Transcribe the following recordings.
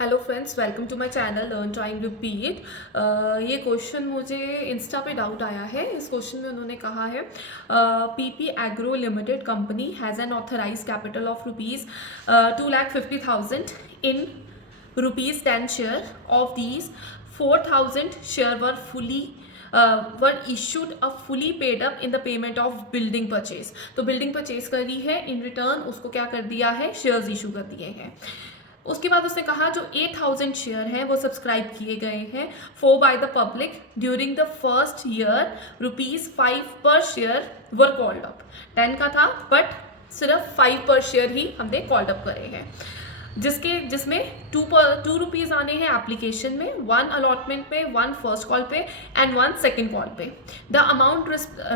Hello friends, welcome to my channel learn time repeat. ये question मुझे insta पे doubt आया है। इस क्वेश्चन में उन्होंने कहा है PP agro limited company has an authorise capital of rupees 2,50,000 in rupees 10 share of these 4,000 share were issued a fully paid up in the payment of building purchase. तो building purchase करी है, in return उसको क्या कर दिया है, shares issue कर दिए हैं। उसके बाद उसने कहा जो 8,000 शेयर हैं वो सब्सक्राइब किए गए हैं for by the public during the first year ₹5 पर शेयर वर कॉल्ड अप। 10 का था बट सिर्फ 5 पर शेयर ही हमने कॉल्ड अप करे हैं, जिसमें टू रुपीज़ आने हैं एप्लीकेशन में, 1 अलॉटमेंट पे, 1 फर्स्ट कॉल पे एंड 1 सेकेंड कॉल पे। The amount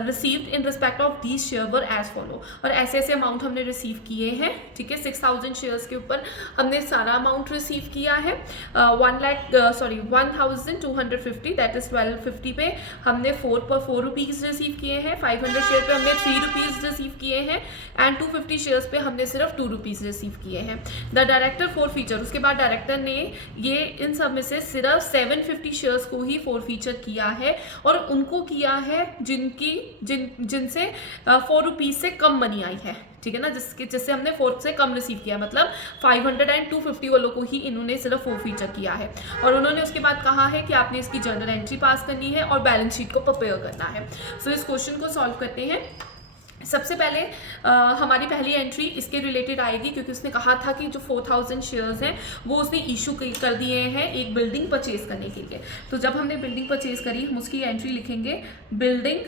received in respect of these share were as follow. और ऐसे ऐसे अमाउंट हमने रिसीव किए हैं, ठीक है। 6,000 शेयर्स के ऊपर हमने सारा अमाउंट रिसीव किया है। 1,250 दैट इज 1250 पे हमने 4 रुपीज़ रिसीव किए हैं। 500 शेयर पे हमने 3 रुपीज़ रिसीव किए हैं एंड 250 शेयर्स पे हमने सिर्फ 2 रुपीज़ रिसीव किए हैं। द डायरेक्टर फॉर फीचर, उसके बाद डायरेक्टर ने ये इन सब में से सिर्फ 750 शेयर्स को ही फॉर फीचर किया है और उनको किया है जिनसे 4 रुपीज़ से कम मनी आई है, ठीक है ना, जिससे हमने 4 से कम रिसीव किया, मतलब 500 एंड 250 वालों को ही इन्होंने सिर्फ 4 फीचर किया है। और उन्होंने उसके बाद कहा है कि आपने इसकी जर्नल एंट्री पास करनी है और बैलेंस शीट को प्रिपेयर करना है। सो इस क्वेश्चन को सॉल्व करते हैं। सबसे पहले हमारी पहली एंट्री इसके रिलेटेड आएगी, क्योंकि उसने कहा था कि जो 4,000 शेयर्स हैं वो उसने इशू कर दिए हैं एक बिल्डिंग परचेज करने के लिए। तो जब हमने बिल्डिंग परचेज करी, हम उसकी एंट्री लिखेंगे building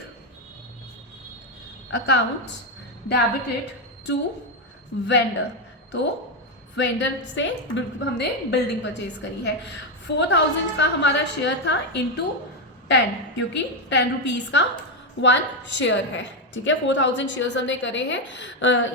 accounts debited to vendor. तो वेंडर से हमने बिल्डिंग परचेज करी है। 4,000 का हमारा शेयर था इंटू 10, क्योंकि 10 रुपीज़ का 1 शेयर है, ठीक है। 4,000 शेयर्स हमने करे हैं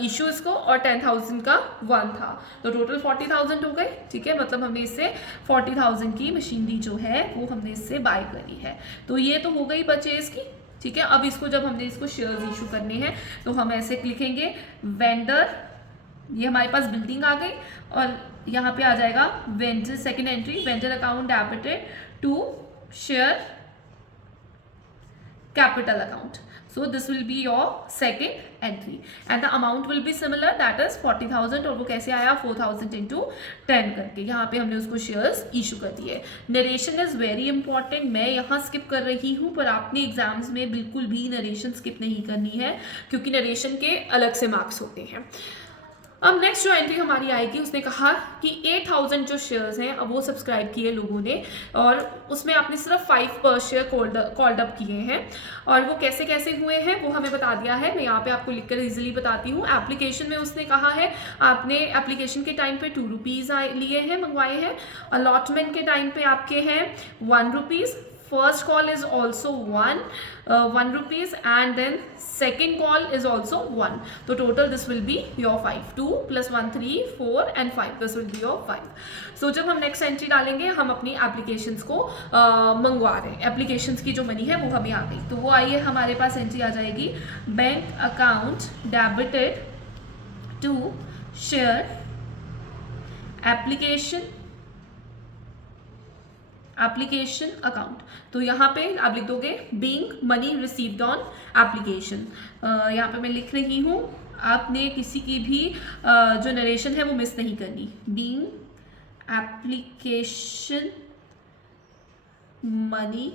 इशू इसको, और 10,000 का 1 था, तो टोटल 40,000 हो गए, ठीक है। मतलब हमने इससे 40,000 की मशीनरी जो है वो हमने इससे बाय करी है। तो ये तो हो गई परचेज की, ठीक है। अब इसको जब हमने इसको शेयर्स इशू करने हैं तो हम ऐसे लिखेंगे वेंडर, ये हमारे पास बिल्डिंग आ गई, और यहाँ पे आ जाएगा vendor, second entry vendor account debited to share capital account. So this will be your second entry and the amount will be similar, that is 40,000। और वो कैसे आया, 4,000 into 10 करके, यहाँ पे हमने उसको शेयर्स इशू कर दिए। नरेशन इज वेरी इंपॉर्टेंट, मैं यहाँ स्किप कर रही हूँ, पर आपने एग्जाम्स में बिल्कुल भी नरेशन स्किप नहीं करनी है, क्योंकि नरेशन के अलग से मार्क्स होते हैं। अब नेक्स्ट जो एंट्री हमारी आएगी, उसने कहा कि 8,000 जो शेयर्स हैं अब वो सब्सक्राइब किए लोगों ने, और उसमें आपने सिर्फ 5 पर शेयर कॉल्ड अप किए हैं, और वो कैसे कैसे हुए हैं वो हमें बता दिया है। मैं यहाँ पे आपको लिखकर इजीली बताती हूँ। एप्लीकेशन में उसने कहा है आपने एप्लीकेशन के टाइम पे 2 रुपीज़ लिए हैं, मंगवाए हैं। अलॉटमेंट के टाइम पे आपके हैं 1 rupees, first call is also 1 rupees and then second call is also 1। तो total this will be your 5, 2 plus 1 3 4 and 5, this will be your 5। so जब हम नेक्स्ट एंट्री डालेंगे, हम अपनी एप्लीकेशंस को मंगवा रहे हैं, एप्लीकेशंस की जो मनी है वो हमें आ गई, तो वो आइए हमारे पास एंट्री आ जाएगी bank account debited to share application account. तो यहाँ पे आप लिख दोगे being money received on application. यहाँ पे मैं लिख रही हूँ, आपने किसी की भी जो नरेशन है वो मिस नहीं करनी। Being application money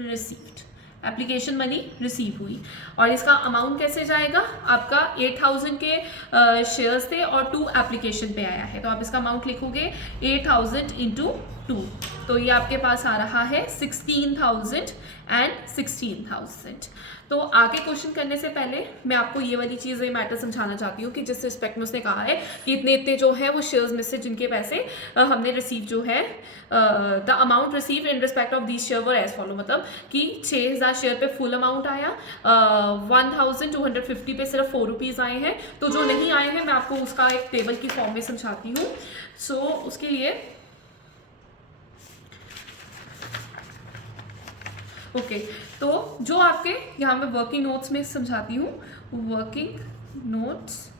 received, application money receive हुई। और इसका अमाउंट कैसे जाएगा, आपका 8,000 के शेयर्स थे और 2 एप्लीकेशन पे आया है, तो आप इसका अमाउंट लिखोगे 8,000 इंटू 2, तो ये आपके पास आ रहा है 16,000 एंड 16,000। तो आगे क्वेश्चन करने से पहले मैं आपको ये वाली चीज़, ये मैटर समझाना चाहती हूँ कि जिस रिस्पेक्ट में उसने कहा है कि इतने इतने जो है वो शेयर्स में से जिनके पैसे हमने रिसीव जो है, the amount receive in respect of these share were as follow, मतलब कि 6,000 शेयर पे फुल अमाउंट आया, 1,250 पे सिर्फ 4 रुपीज़ आए हैं। तो जो नहीं आए हैं मैं आपको उसका एक टेबल की फॉर्म में समझाती हूँ। सो उसके लिए ओके, तो जो आपके यहाँ मैं वर्किंग नोट्स में समझाती हूँ, वर्किंग नोट्स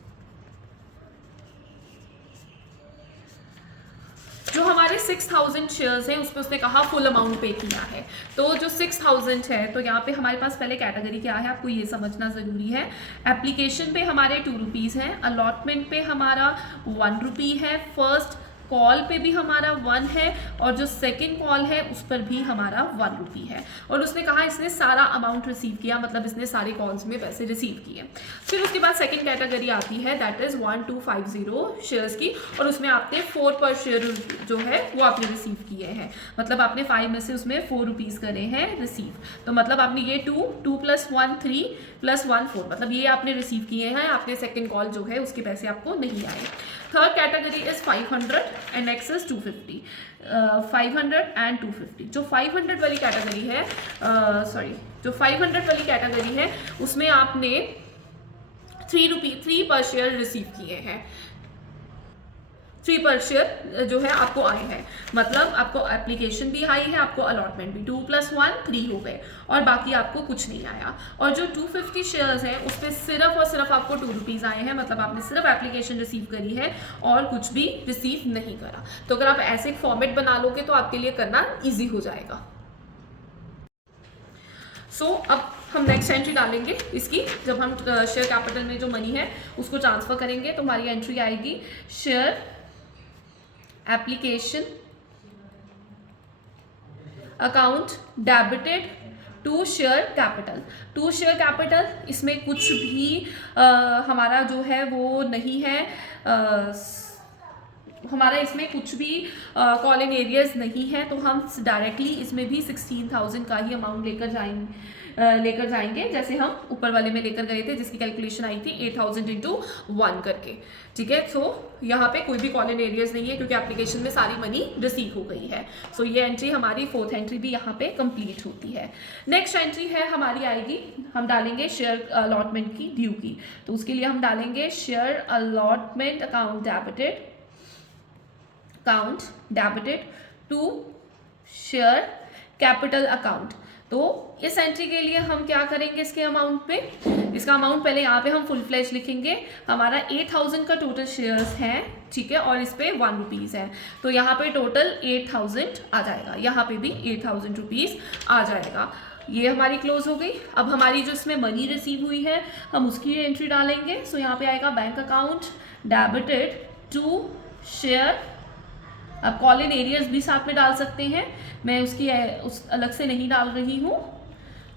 6000 शेयर्स हैं उसमें उसने कहा फुल अमाउंट पे किया है। तो जो 6000 है तो यहाँ पे हमारे पास पहले कैटेगरी क्या है आपको ये समझना ज़रूरी है। एप्लीकेशन पे हमारे 2 रुपीज़ हैं, अलॉटमेंट पे हमारा 1 रुपी है, फर्स्ट कॉल पे भी हमारा 1 है और जो सेकंड कॉल है उस पर भी हमारा 1 रुपी है। और उसने कहा इसने सारा अमाउंट रिसीव किया, मतलब इसने सारे कॉल्स में पैसे रिसीव किए। फिर उसके बाद सेकंड कैटेगरी आती है दैट इज 1250 शेयर्स की, और उसमें आपने 4 पर शेयर जो है वो आपने रिसीव किए हैं, मतलब आपने 5 में से उसमें 4 रुपीज़ करे हैं रिसीव। तो मतलब आपने ये 2 प्लस 1 3 प्लस 1 4, मतलब ये आपने रिसीव किए हैं, आपने सेकंड कॉल जो है उसके पैसे आपको नहीं आए। Third category is 500 and next is 250। 500 and 250। जो 500 वाली कैटेगरी है जो 500 वाली कैटेगरी है उसमें आपने 3 पर शेयर रिसीव किए हैं, 3 पर शेयर जो है आपको आए हैं, मतलब आपको एप्लीकेशन भी आई है, आपको अलॉटमेंट भी, 2 + 1 3 हो गए और बाकी आपको कुछ नहीं आया। और जो 250 शेयर्स हैं उस पर सिर्फ और सिर्फ आपको 2 रुपीज़ आए हैं, मतलब आपने सिर्फ एप्लीकेशन रिसीव करी है और कुछ भी रिसीव नहीं करा। तो अगर आप ऐसे फॉर्मेट बना लोगे तो आपके लिए करना ईजी हो जाएगा। अब हम नेक्स्ट एंट्री डालेंगे इसकी, जब हम शेयर कैपिटल में जो मनी है उसको ट्रांसफर करेंगे तो हमारी एंट्री आएगी share application account debited to share capital. To share capital इसमें कुछ भी हमारा जो है वो नहीं है, हमारा इसमें कुछ भी कॉल इन एरियर्स नहीं है, तो हम डायरेक्टली इसमें भी 16,000 का ही अमाउंट लेकर जाएंगे जैसे हम ऊपर वाले में लेकर गए थे जिसकी कैलकुलेशन आई थी 8,000 × 1 करके। ठीक है, सो यहाँ पे कोई भी कॉल इन एरियर्स नहीं है क्योंकि एप्लीकेशन में सारी मनी रिसीव हो गई है। सो ये एंट्री हमारी फोर्थ एंट्री भी यहाँ पे कंप्लीट होती है। नेक्स्ट एंट्री है हमारी आएगी, हम डालेंगे शेयर अलॉटमेंट की ड्यू की, तो उसके लिए हम डालेंगे share allotment account debited to share capital account. तो इस एंट्री के लिए हम क्या करेंगे, इसके अमाउंट पे, इसका अमाउंट पहले यहाँ पे हम फुल फ्लैश लिखेंगे। हमारा 8,000 का टोटल शेयर्स है, ठीक है, और इस पे 1 रुपीज़ है, तो यहाँ पे टोटल 8,000 आ जाएगा, यहाँ पे भी 8,000 रुपीज़ आ जाएगा। ये हमारी क्लोज हो गई। अब हमारी जो इसमें मनी रिसीव हुई है हम उसकी एंट्री डालेंगे। सो यहाँ पे आएगा bank account debited to share, अब कॉल इन एरियर्स भी साथ में डाल सकते हैं, मैं उस अलग से नहीं डाल रही हूँ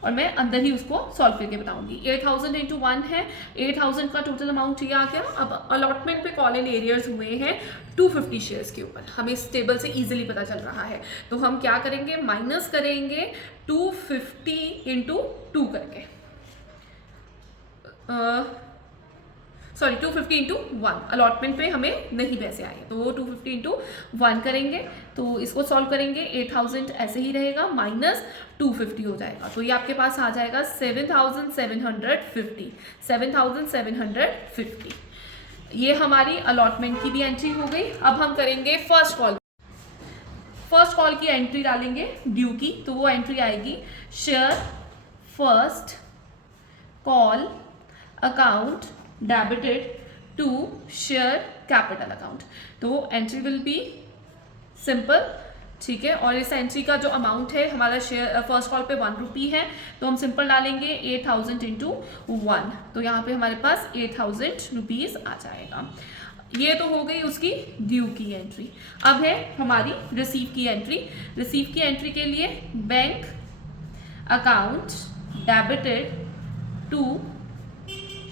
और मैं अंदर ही उसको सॉल्व करके बताऊंगी। 8,000 × 1 है, 8,000 का टोटल अमाउंट ये आ गया। अब अलॉटमेंट पे कॉल इन एरियर्स हुए हैं 250 शेयर्स के ऊपर, हमें इस टेबल से इजीली पता चल रहा है, तो हम क्या करेंगे, माइनस करेंगे 250 × 2 करके, 250 × 1, अलॉटमेंट पे हमें नहीं पैसे आए तो वो 250 × 1 करेंगे, तो इसको सॉल्व करेंगे। 8,000 ऐसे ही रहेगा, माइनस 250 हो जाएगा, तो ये आपके पास आ जाएगा 7,750। ये हमारी अलॉटमेंट की भी एंट्री हो गई। अब हम करेंगे फर्स्ट कॉल की एंट्री डालेंगे ड्यू की, तो वो एंट्री आएगी share first call account debited to share capital account. तो एंट्री विल बी सिंपल, ठीक है, और इस एंट्री का जो अमाउंट है हमारा शेयर फर्स्ट कॉल पे 1 रुपी है, तो हम सिंपल डालेंगे 8,000 × 1, तो यहाँ पे हमारे पास 8,000 रुपीज़ आ जाएगा। ये तो हो गई उसकी ड्यू की एंट्री। अब है हमारी रिसीव की एंट्री। रिसीव की एंट्री के लिए bank account debited to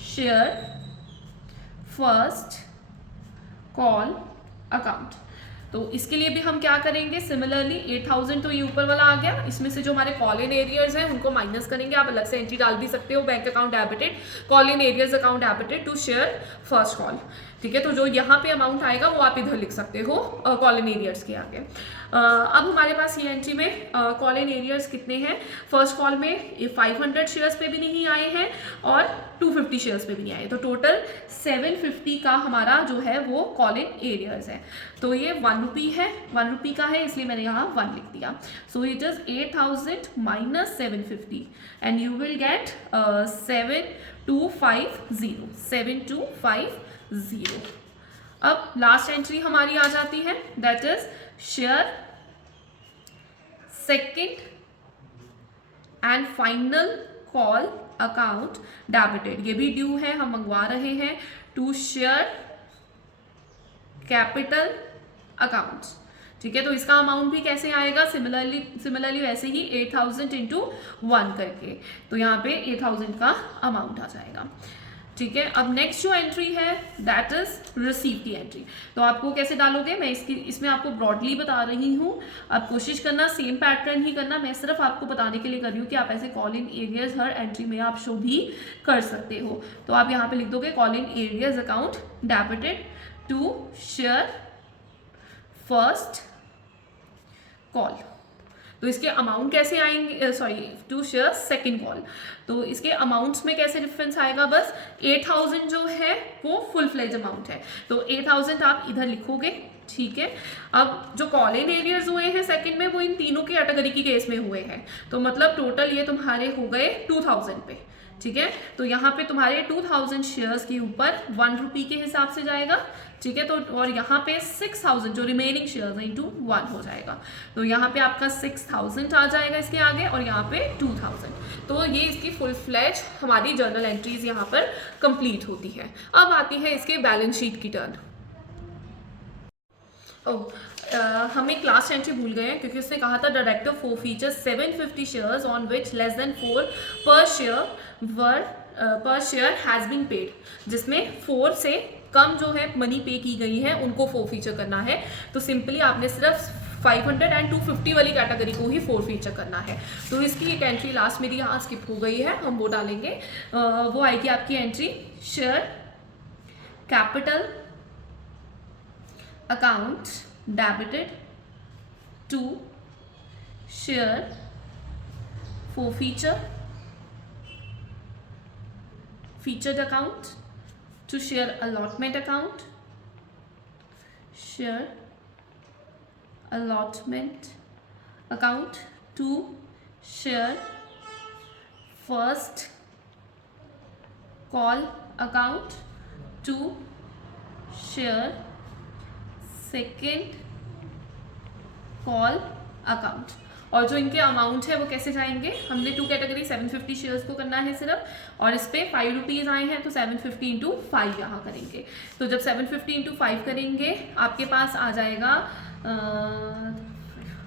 share first call account, तो इसके लिए भी हम क्या करेंगे, सिमिलरली 8,000 तो ये ऊपर वाला आ गया, इसमें से जो हमारे कॉल इन एरियर्स हैं उनको माइनस करेंगे। आप अलग से एंट्री डाल भी सकते हो, bank account debited call in arrears account debited to share first call, ठीक है, तो जो यहाँ पे अमाउंट आएगा वो आप इधर लिख सकते हो कॉल इन एरियर्स के आगे। अब हमारे पास ये एंट्री में कॉल इन एरियर्स कितने हैं, फर्स्ट कॉल में 500 शेयर्स पे भी नहीं आए हैं और 250 शेयर्स पे भी नहीं आए, तो टोटल 750 का हमारा जो है वो कॉल इन एरियर्स है। तो ये 1 रुपी है, 1 रुपी का है इसलिए मैंने यहाँ 1 लिख दिया। So it is 8,000 minus 750 and you will get 7250। अब लास्ट एंट्री हमारी आ जाती है, that is share second and final call account debited. ये भी ड्यू है, हम मंगवा रहे हैं टू शेयर कैपिटल अकाउंट्स। ठीक है, तो इसका अमाउंट भी कैसे आएगा, सिमिलरली वैसे ही 8000 इंटू 1 करके, तो यहाँ पे 8000 का अमाउंट आ जाएगा। ठीक है, अब नेक्स्ट जो एंट्री है दैट इज रिसीव की एंट्री। तो आपको कैसे डालोगे, मैं इसमें आपको ब्रॉडली बता रही हूँ, आप कोशिश करना सेम पैटर्न ही करना। मैं सिर्फ आपको बताने के लिए कर रही हूँ कि आप ऐसे call in areas her entry में आप शो भी कर सकते हो। तो आप यहाँ पे लिख दोगे call in arrears account debited to share first call. तो इसके अमाउंट कैसे आएंगे, sorry to share second call. तो इसके अमाउंट्स में कैसे डिफरेंस आएगा, बस 8000 जो है वो फुल फ्लेज अमाउंट है, तो 8000 आप इधर लिखोगे। ठीक है, अब जो कॉल इन एरियर्स हुए हैं सेकंड में वो इन तीनों की कैटेगरी की केस में हुए हैं, तो मतलब टोटल ये तुम्हारे हो गए 2000 पे। ठीक है, तो यहाँ पे तुम्हारे 2000 शेयर्स के ऊपर 1 रुपी के हिसाब से जाएगा। ठीक है, तो और यहाँ पे 6000 जो रिमेनिंग शेयर्स हैं इंटू 1 हो जाएगा, तो यहाँ पे आपका 6000 आ जाएगा इसके आगे, और यहाँ पे 2000। तो ये इसकी फुल फ्लैज हमारी जर्नल एंट्रीज यहाँ पर कंप्लीट होती है। अब आती है इसके बैलेंस शीट की टर्न। हम एक लास्ट एंट्री भूल गए हैं, क्योंकि उसने कहा था director for features 750 shares on which less than 4 पर शेयर हैज़ बीन पेड, जिसमें 4 से कम जो है मनी पे की गई है उनको 4 फीचर करना है। तो सिंपली आपने सिर्फ 500 एंड 250 वाली कैटेगरी को ही 4 फीचर करना है। तो इसकी एक एंट्री लास्ट मेरी यहाँ स्किप हो गई है, हम वो डालेंगे। वो आएगी आपकी entry share capital account debited to share for featured account to share allotment account, share allotment account to share first call account to share second call account। और जो इनके अमाउंट है वो कैसे जाएंगे, हमने 2 कैटेगरी 750 शेयर्स को करना है सिर्फ, और इस पर 5 रुपीज़ आए हैं तो 750 इंटू 5 यहाँ करेंगे। तो जब 750 इंटू 5 करेंगे आपके पास आ जाएगा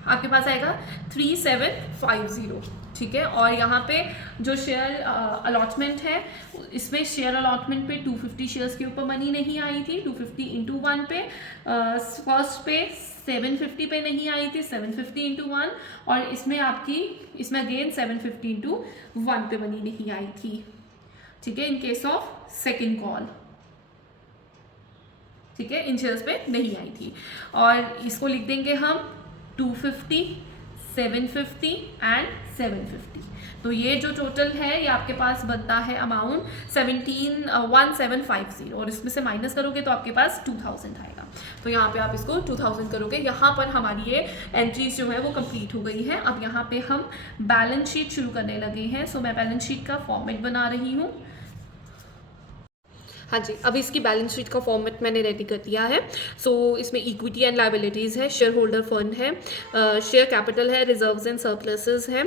आपके पास आएगा 3750। ठीक है, और यहाँ पे जो शेयर अलॉटमेंट है इसमें शेयर अलॉटमेंट पे 250 शेयर्स के ऊपर मनी नहीं आई थी, 250 इंटू 1 पे, फर्स्ट पे 750 पे नहीं आई थी, 750 इंटू 1, और इसमें अगेन 750 इंटू 1 पे मनी नहीं आई थी। ठीक है, in case of second call. ठीक है, इन शेयर्स पे नहीं आई थी, और इसको लिख देंगे हम 250, 750 एंड 750। तो ये जो टोटल है ये आपके पास बनता है अमाउंट 17,1750, और इसमें से माइनस करोगे तो आपके पास 2000 आएगा। तो यहाँ पे आप इसको 2000 करोगे। यहाँ पर हमारी ये एंट्रीज जो है वो कंप्लीट हो गई है। अब यहाँ पे हम बैलेंस शीट शुरू करने लगे हैं। सो मैं बैलेंस शीट का फॉर्मेट बना रही हूँ। हाँ जी, अभी इसकी बैलेंस शीट का फॉर्मेट मैंने रेडी कर दिया है। सो इसमें इक्विटी एंड लायबिलिटीज़ है, शेयर होल्डर फंड है, शेयर कैपिटल है, रिजर्व्स एंड सरप्लसेस हैं,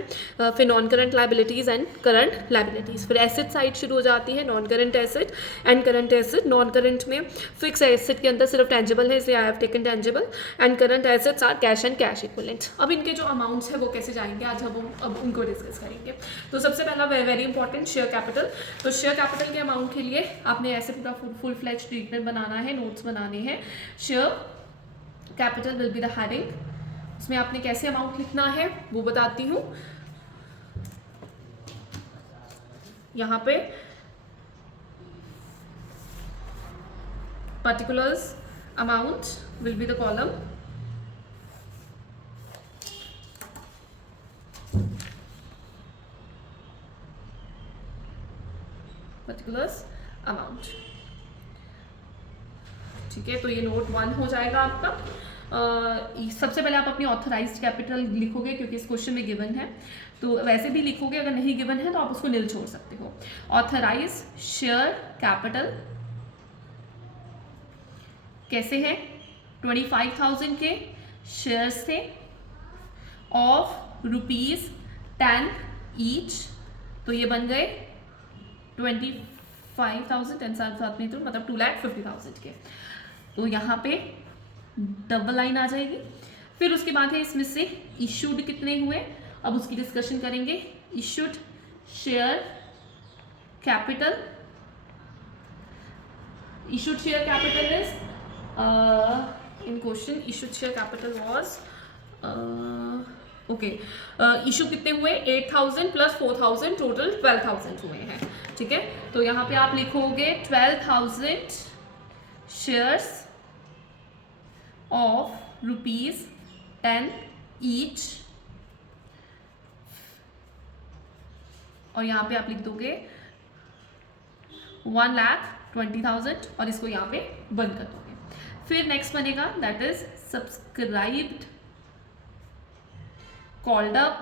फिर non current liabilities and current liabilities. फिर एसेट साइड शुरू हो जाती है, non current asset and current asset. Non current में फिक्स एसेट के अंदर सिर्फ टेंजिबल है, इसलिए I have taken tangible, and current assets are cash and cash equivalent. अब इनके जो अमाउंट्स है वो कैसे जाएंगे आज अब उनको डिस्कस करेंगे। तो सबसे पहला वेरी इंपॉर्टेंट शेयर कैपिटल। तो शेयर कैपिटल के अमाउंट के लिए आपने ऐसे पूरा फुल फ्लेज ट्रीटमेंट बनाना है, नोट्स बनाने हैं। Share capital will be the heading. उसमें आपने कैसे अमाउंट लिखना है वो बताती हूँ। यहाँ पे particulars amount will be the column, particulars amount. ठीक है, तो ये नोट 1 हो जाएगा आपका। सबसे पहले आप अपनी ऑथराइज्ड कैपिटल लिखोगे, क्योंकि इस क्वेश्चन में गिवन है। तो वैसे भी लिखोगे, अगर नहीं गिवन है तो आप उसको नील छोड़ सकते हो। ऑथराइज शेयर कैपिटल कैसे है, 25,000 के शेयर्स थे ऑफ ₹10 ईच, तो ये बन गए 25,000 एंड साथ में तो मतलब 2,50,000 के। तो यहाँ पे डबल लाइन आ जाएगी। फिर उसके बाद है इसमें से इशूड कितने हुए, अब उसकी डिस्कशन करेंगे। Issued share capital, issued share capital is in question issued share capital was issue कितने हुए, 8,000 प्लस 4,000 टोटल 12,000 हुए हैं, ठीक है। तो यहाँ पे आप लिखोगे 12,000 शेयर्स ऑफ ₹10 ईच, और यहाँ पे आप लिख दोगे 1,20,000 और इसको यहाँ पे बंद कर दोगे। फिर नेक्स्ट बनेगा that is subscribed, called up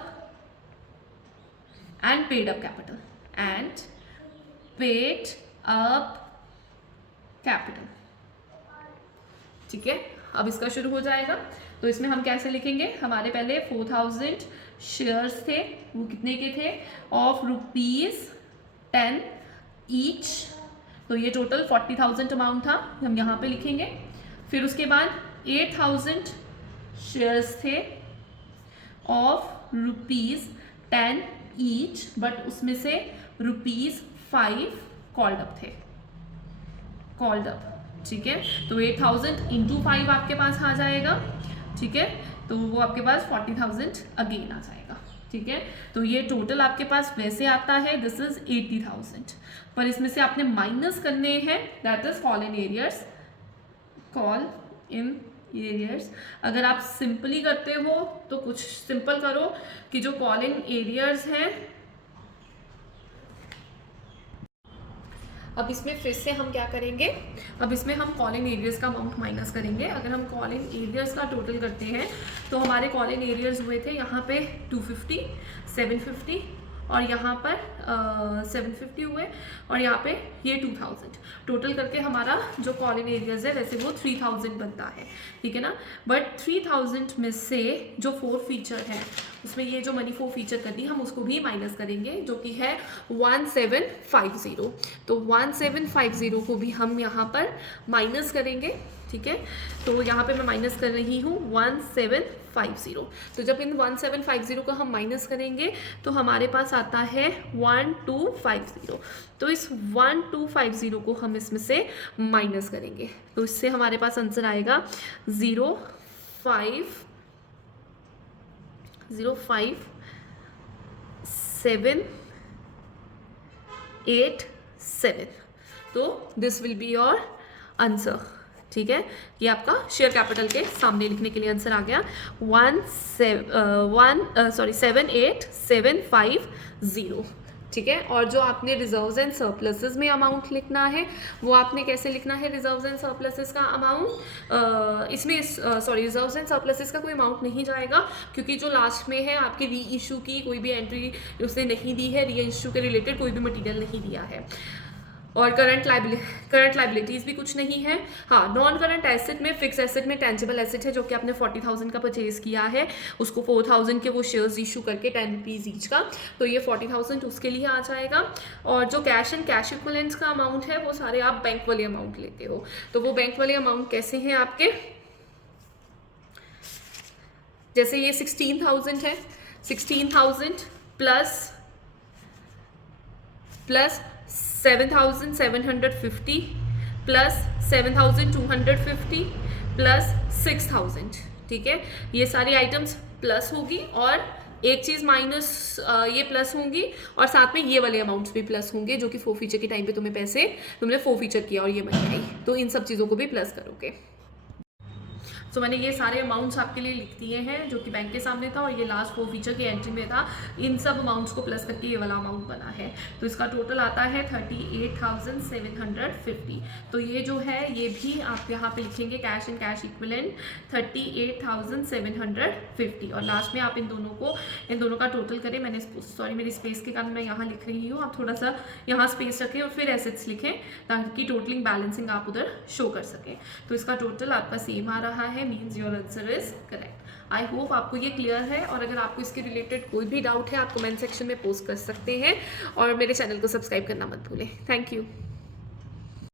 and paid up capital, and paid up capital, ठीक है। अब इसका शुरू हो जाएगा, तो इसमें हम कैसे लिखेंगे, हमारे पहले 4,000 शेयर्स थे, वो कितने के थे, ऑफ ₹10 ईच, तो ये टोटल 40,000 अमाउंट था, हम यहाँ पे लिखेंगे। फिर उसके बाद 8,000 शेयर्स थे ऑफ ₹10 ईच, बट उसमें से ₹5 कॉल्ड अप थे, कॉल्ड अप, ठीक है। तो 8,000 इंटू 5 आपके पास आ जाएगा, ठीक है, तो वो आपके पास 40,000 अगेन आ जाएगा, ठीक है। तो ये टोटल आपके पास वैसे आता है, दिस इज 80,000, पर इसमें से आपने माइनस करने हैं, that is call in arrears, call in arrears. अगर आप सिंपली करते हो तो कुछ सिंपल करो कि जो कॉल इन एरियर्स हैं, अब इसमें फिर से हम क्या करेंगे, अब इसमें हम कॉल इन एरियर्स का अमाउंट माइनस करेंगे। अगर हम कॉल इन एरियर्स का टोटल करते हैं तो हमारे कॉल इन एरियर्स हुए थे यहाँ पे 250, 750 और यहाँ पर 750 हुए, और यहाँ पे ये 2000, टोटल करके हमारा जो कॉल इन एरियर्स है वैसे वो 3000 बनता है, ठीक है ना। बट 3000 में से जो 4 फीचर है उसमें ये जो मनी 4 फीचर कर दी, हम उसको भी माइनस करेंगे, जो कि है 1750। तो 1750 को भी हम यहाँ पर माइनस करेंगे, ठीक है। तो यहाँ पे मैं माइनस कर रही हूँ 1750। तो जब इन 1750 को हम माइनस करेंगे तो हमारे पास आता है 1250। तो इस 1250 को हम इसमें से माइनस करेंगे, तो इससे हमारे पास आंसर आएगा 05787। तो this will be your answer, ठीक है। ये आपका शेयर कैपिटल के सामने लिखने के लिए आंसर आ गया 78750, ठीक है। और जो आपने रिजर्व्स एंड सरप्लसेस में अमाउंट लिखना है वो आपने कैसे लिखना है, रिजर्व्स एंड सरप्लसेस का अमाउंट, इसमें रिजर्व्स एंड सरप्लसेस का कोई अमाउंट नहीं जाएगा, क्योंकि जो लास्ट में है आपके री इशू की कोई भी एंट्री उसने नहीं दी है, री इशू के रिलेटेड कोई भी मटेरियल नहीं दिया है, और करंट लाइबिलिटीज भी कुछ नहीं है। हाँ, नॉन करंट एसेट में, फिक्स एसेट में टेंजिबल एसेट है, जो कि आपने 40,000 का परचेज किया है, उसको 4,000 के वो शेयर्स इशू करके 10 रुपीज़ ईच का, तो ये 40,000 उसके लिए आ जाएगा। और जो कैश एंड कैश इक्विवेलेंट्स का अमाउंट है वो सारे आप बैंक वाले अमाउंट लेते हो, तो वो बैंक वाले अमाउंट कैसे हैं आपके, जैसे ये 16,000 है, 16,000 प्लस 7,750 प्लस 7,250 प्लस 6,000, ठीक है। ये सारी आइटम्स प्लस होगी और एक चीज़ माइनस ये प्लस होंगी, और साथ में ये वाले अमाउंट्स भी प्लस होंगे, जो कि 4 फीचर के टाइम पे तुमने 4 फीचर किया और ये मनी आई, तो इन सब चीज़ों को भी प्लस करोगे। सो मैंने ये सारे अमाउंट्स आपके लिए लिख दिए हैं जो कि बैंक के सामने था, और ये लास्ट 4 फीचर की एंट्री में था। इन सब अमाउंट्स को प्लस करके ये वाला अमाउंट बना है। तो इसका टोटल आता है 38,750। तो ये जो है ये भी आप यहाँ पे लिखेंगे कैश एंड कैश इक्विवेलेंट 38,750, और लास्ट में आप इन दोनों का टोटल करें। मैंने सॉरी मेरी स्पेस के कारण मैं यहाँ लिख रही हूँ, आप थोड़ा सा यहाँ स्पेस रखें और फिर एसेट्स लिखें ताकि टोटलिंग बैलेंसिंग आप उधर शो कर सकें। तो इसका टोटल आपका सेम आ रहा है, means your answer is correct. I hope आपको ये क्लियर है, और अगर आपको इसके रिलेटेड कोई भी डाउट है आप कमेंट सेक्शन में पोस्ट कर सकते हैं, और मेरे चैनल को सब्सक्राइब करना मत भूलें। Thank you.